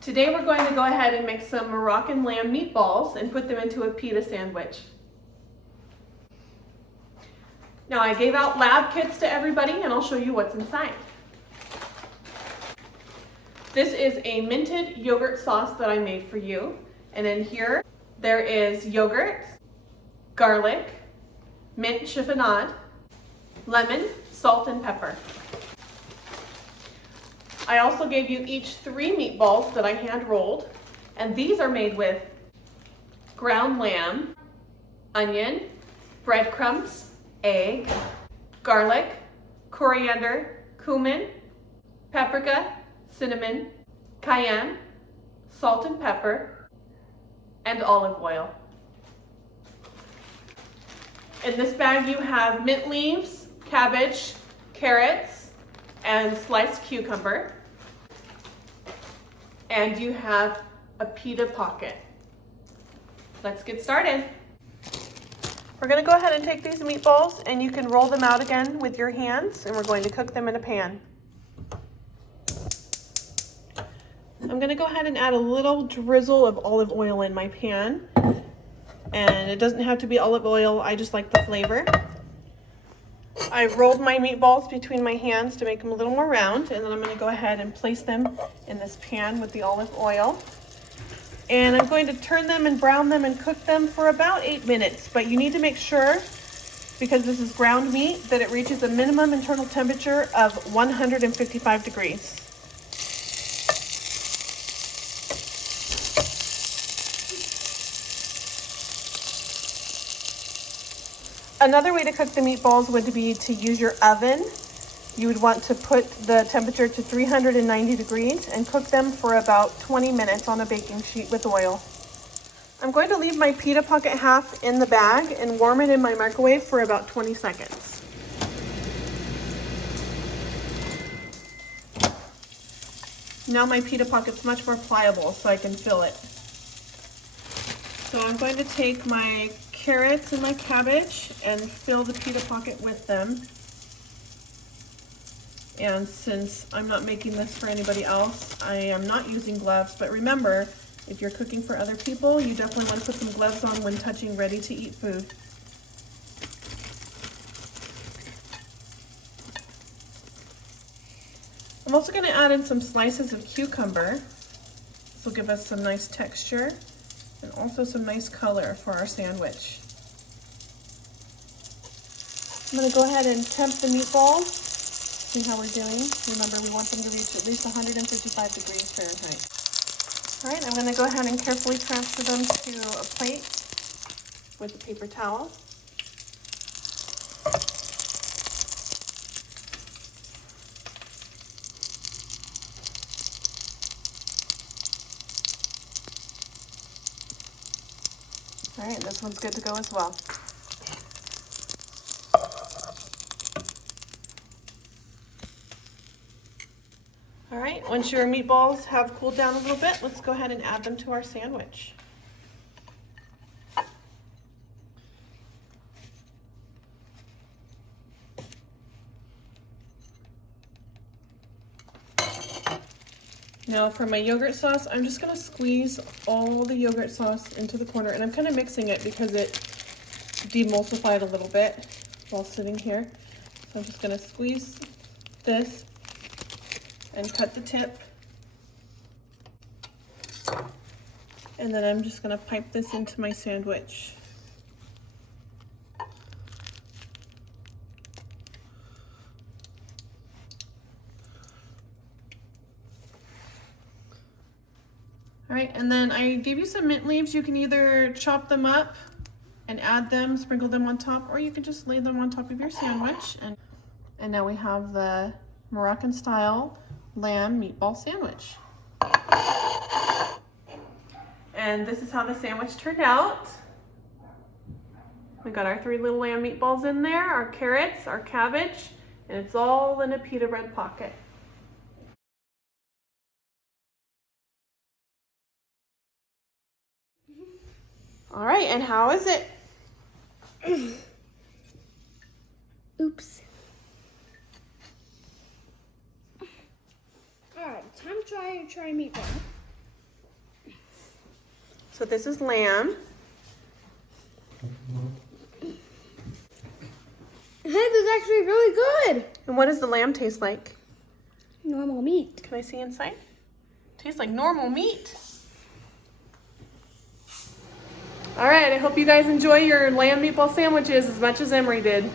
Today we're going to go ahead and make some Moroccan lamb meatballs and put them into a pita sandwich. Now I gave out lab kits to everybody and I'll show you what's inside. This is a minted yogurt sauce that I made for you. And in here there is yogurt, garlic, mint chiffonade, lemon, salt, and pepper. I also gave you each 3 meatballs that I hand rolled, and these are made with ground lamb, onion, breadcrumbs, egg, garlic, coriander, cumin, paprika, cinnamon, cayenne, salt and pepper, and olive oil. In this bag you have mint leaves, cabbage, carrots, and sliced cucumber. And you have a pita pocket. Let's get started. We're going to go ahead and take these meatballs and you can roll them out again with your hands, and we're going to cook them in a pan. I'm going to go ahead and add a little drizzle of olive oil in my pan. And it doesn't have to be olive oil, I just like the flavor. I rolled my meatballs between my hands to make them a little more round, and then I'm going to go ahead and place them in this pan with the olive oil. And I'm going to turn them and brown them and cook them for about 8 minutes, but you need to make sure, because this is ground meat, that it reaches a minimum internal temperature of 155 degrees. Another way to cook the meatballs would be to use your oven. You would want to put the temperature to 390 degrees and cook them for about 20 minutes on a baking sheet with oil. I'm going to leave my pita pocket half in the bag and warm it in my microwave for about 20 seconds. Now my pita pocket's much more pliable, so I can fill it. So I'm going to take my carrots and my cabbage and fill the pita pocket with them. And since I'm not making this for anybody else, I am not using gloves, but remember, if you're cooking for other people, you definitely want to put some gloves on when touching ready-to-eat food. I'm also going to add in some slices of cucumber. This will give us some nice texture and also some nice color for our sandwich. I'm going to go ahead and temp the meatballs, see how we're doing. Remember, we want them to reach at least 155 degrees Fahrenheit. All right, I'm going to go ahead and carefully transfer them to a plate with a paper towel. All right, this one's good to go as well. All right, once your meatballs have cooled down a little bit, let's go ahead and add them to our sandwich. Now for my yogurt sauce, I'm just going to squeeze all the yogurt sauce into the corner, and I'm kind of mixing it because it demulsified a little bit while sitting here. So I'm just going to squeeze this and cut the tip. And then I'm just going to pipe this into my sandwich. All right, and then I gave you some mint leaves. You can either chop them up and add them, sprinkle them on top, or you can just lay them on top of your sandwich. And now we have the Moroccan style lamb meatball sandwich. And this is how the sandwich turned out. We got our 3 little lamb meatballs in there, our carrots, our cabbage, and it's all in a pita bread pocket. All right, and how is it? Oops. Alright, time to try meatball. So this is lamb. This is actually really good. And what does the lamb taste like? Normal meat. Can I see inside? Tastes like normal meat. All right, I hope you guys enjoy your lamb meatball sandwiches as much as Emery did.